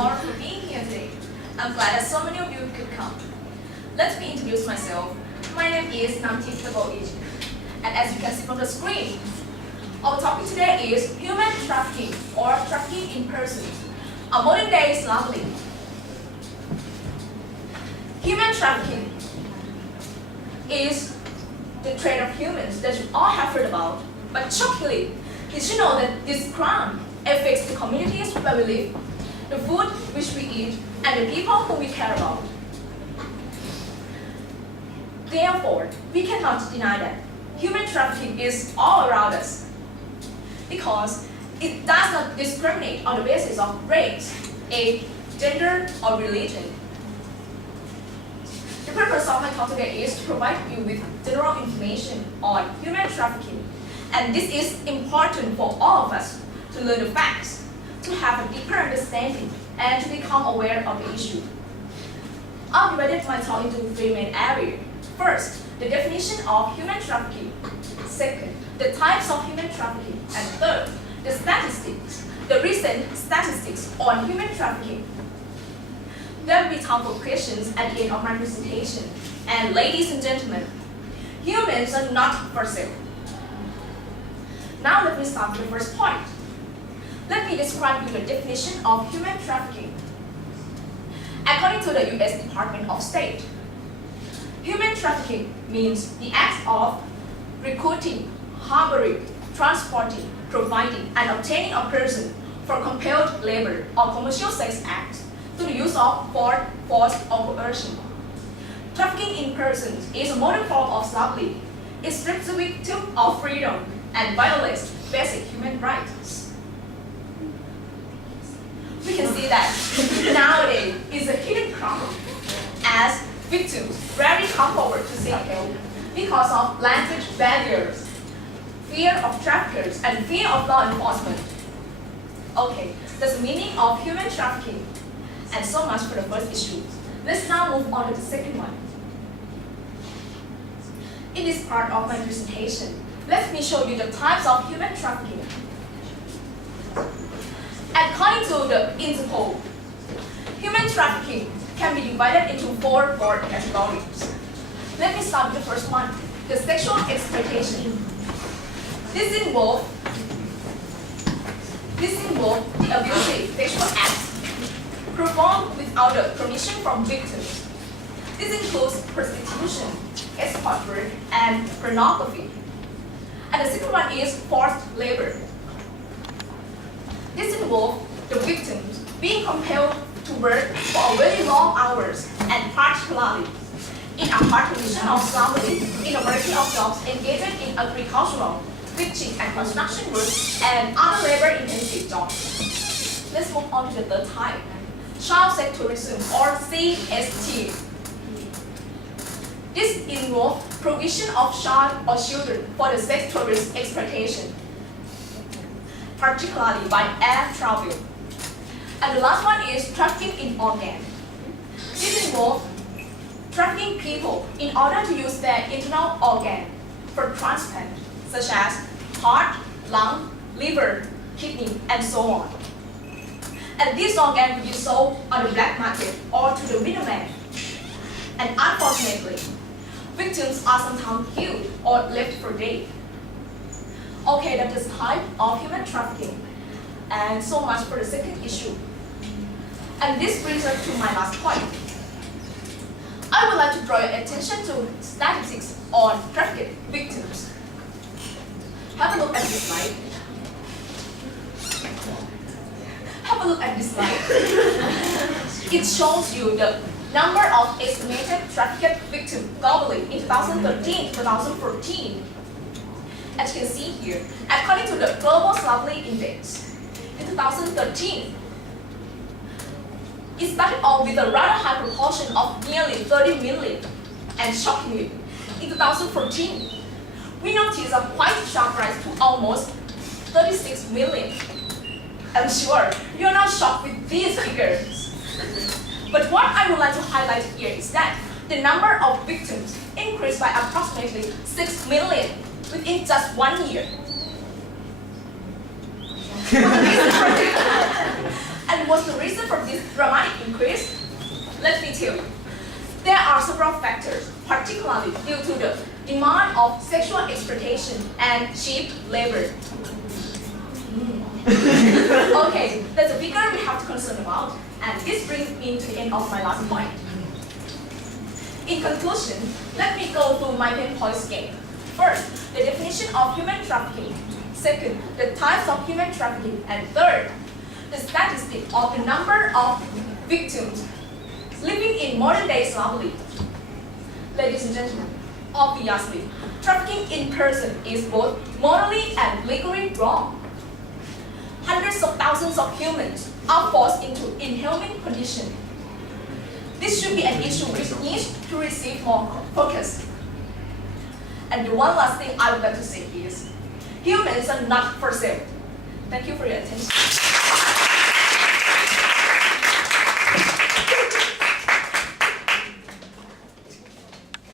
all for being here today. I'm glad that so many of you could come. Let me introduce myself. My name is Namtip, and as you can see from the screen, our topic today is human trafficking or trafficking in persons, a modern day slavery. Human trafficking is the trade of humans that you all have heard about, but shockingly, did you know that this crime affects the communities where we live, the food which we eat, and the people whom we care about? Therefore, we cannot deny that human trafficking is all around us because it does not discriminate on the basis of race, age, gender, or religion. The purpose of my talk today is to provide you with general information on human trafficking, and this is important for all of us to learn the facts, to have a deeper understanding, and to become aware of the issue. I'll divide my talk into three main areas. First, the definition of human trafficking. Second, the types of human trafficking. And third, the statistics, the recent statistics on human trafficking. There will be time for questions at the end of my presentation. And ladies and gentlemen, humans are not for sale. Now let me start with the first point. Let me describe you the definition of human trafficking. According to the U.S. Department of State, human trafficking means the act of recruiting, harboring, transporting, providing, and obtaining a person for compelled labor or commercial sex acts through the use of force or coercion. Trafficking in persons is a modern form of slavery. It strips the victim of freedom and violates basic human rights. We can see that nowadays is a hidden crime as victims rarely come forward to seek help because of language barriers, fear of traffickers, and fear of law enforcement. Okay, that's the meaning of human trafficking. And so much for the first issue. Let's now move on to the second one. In this part of my presentation, let me show you the types of human trafficking. According to the Interpol, human trafficking can be divided into four broad categories. Let me start with the first one, the sexual exploitation. This involves the abusive sexual acts performed without the permission from victims. This includes prostitution, escort work, and pornography. And the second one is forced labor. This involves the victims being compelled to work for very long hours, and particularly in a hard condition of slavery in a variety of jobs engaged in agricultural, fishing, and construction work, and other labor-intensive jobs. Let's move on to the third type, child sex tourism or CST. This involves provision of child or children for the sex tourist exploitation, particularly by air travel. And the last one is trafficking in organs. This involves trafficking people in order to use their internal organ for transplant, such as heart, lung, liver, kidney, and so on. And these organs will be sold on the black market or to the middleman. And unfortunately, victims are sometimes killed or left for dead. Okay, that is type of human trafficking. And so much for the second issue. And this brings us to my last point. I would like to draw your attention to statistics on trafficked victims. Have a look at this slide. Have a look at this slide. It shows you the number of estimated trafficked victims globally in 2013-2014. As you can see here, according to the Global Slavery Index, in 2013, it started off with a rather high proportion of nearly 30 million, and shockingly, in 2014, we noticed a quite sharp rise to almost 36 million. I'm sure you're not shocked with these figures. But what I would like to highlight here is that the number of victims increased by approximately 6 million within just 1 year. And what's the reason for this dramatic increase? Let me tell you. There are several factors, particularly due to the demand of sexual exploitation and cheap labor. Okay, that's a figure we have to concern about, and this brings me to the end of my last point. In conclusion, let me go through my main points again. First, the definition of human trafficking. Second, the types of human trafficking. And third, the statistic of the number of victims living in modern-day slavery. Ladies and gentlemen, obviously, trafficking in person is both morally and legally wrong. Hundreds of thousands of humans are forced into inhuman conditions. This should be an issue which needs to receive more focus. And the one last thing I would like to say is, humans are not for sale. Thank you for your attention.